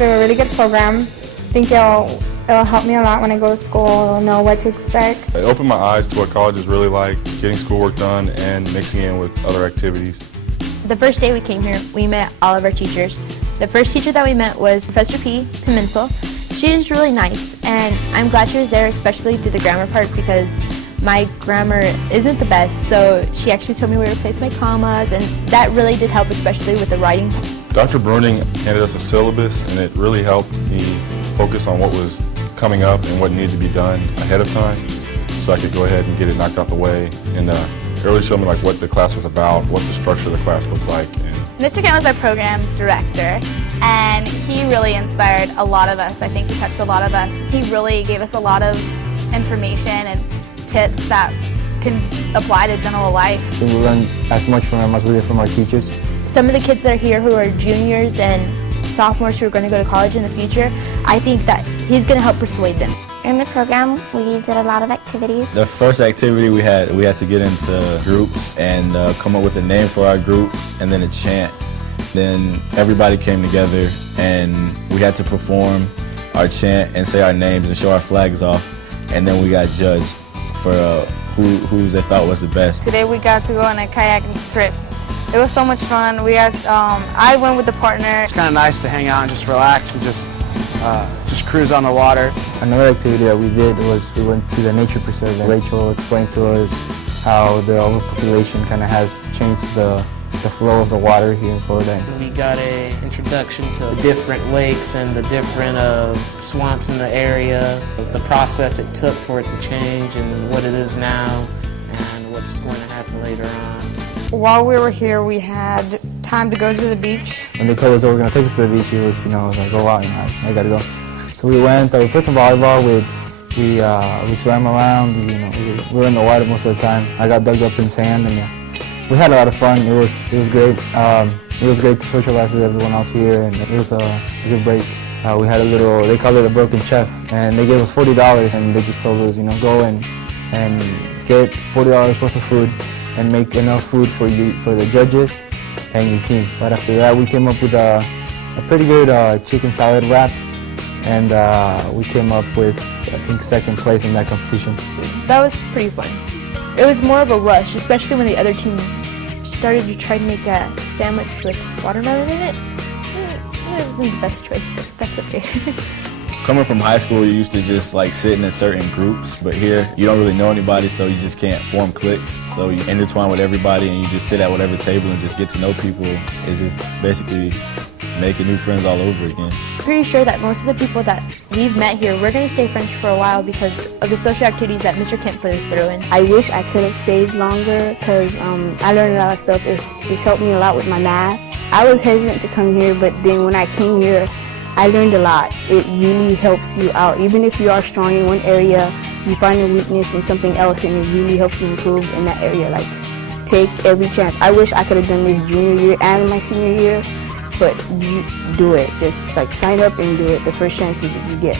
It's a really good program. I think it'll help me a lot when I go to school. I'll know what to expect. It opened my eyes to what college is really like, getting schoolwork done and mixing in with other activities. The first day we came here, we met all of our teachers. The first teacher that we met was Professor P. Pimentel. She is really nice, and I'm glad she was there, especially through the grammar part, because my grammar isn't the best, so she actually told me where to place my commas, and that really did help, especially with the writing. Dr. Bruning handed us a syllabus, and it really helped me focus on what was coming up and what needed to be done ahead of time, so I could go ahead and get it knocked out the way, and it really showed me like what the class was about, what the structure of the class looked like. Mr. Kent was our program director, and he really inspired a lot of us. I think he touched a lot of us. He really gave us a lot of information and tips that can apply to general life. We learned as much from him as we did from our teachers. Some of the kids that are here who are juniors and sophomores who are going to go to college in the future, I think that he's going to help persuade them. In the program, we did a lot of activities. The first activity we had to get into groups and come up with a name for our group and then a chant. Then everybody came together and we had to perform our chant and say our names and show our flags off. And then we got judged for who they thought was the best. Today we got to go on a kayaking trip. It was so much fun. I went with a partner. It's kind of nice to hang out and just relax and just cruise on the water. Another activity that we did was we went to the nature preserve, and Rachel explained to us how the overpopulation kind of has changed the flow of the water here in Florida. We got an introduction to the different lakes and the different swamps in the area, the process it took for it to change and what it is now and what's going to happen later on. While we were here, we had time to go to the beach. When they told us they were going to take us to the beach, it was, like, go out, I got to go. So we went, we played some volleyball, we swam around, we were in the water most of the time. I got dug up in sand, and we had a lot of fun. It was great. It was great to socialize with everyone else here, and it was a good break. We had they called it a broken chef, and they gave us $40, and they just told us, go and get $40 worth of food and make enough food for the judges and your team. But after that, we came up with a pretty good chicken salad wrap, and we came up with, I think, second place in that competition. That was pretty fun. It was more of a rush, especially when the other team started to try to make a sandwich with watermelon in it. It wasn't the best choice, but that's okay. Coming from high school, you used to just sit in certain groups, but here you don't really know anybody, so you just can't form cliques. So you intertwine with everybody and you just sit at whatever table and just get to know people. It's just basically making new friends all over again. Pretty sure that most of the people that we've met here, we're going to stay friends for a while because of the social activities that Mr. Kent put us through. And I wish I could have stayed longer because I learned a lot of stuff. It's helped me a lot with my math. I was hesitant to come here, but then when I came here, I learned a lot. It really helps you out. Even if you are strong in one area, you find a weakness in something else and it really helps you improve in that area. Take every chance. I wish I could have done this junior year and my senior year, but you do it. Just sign up and do it the first chance you get.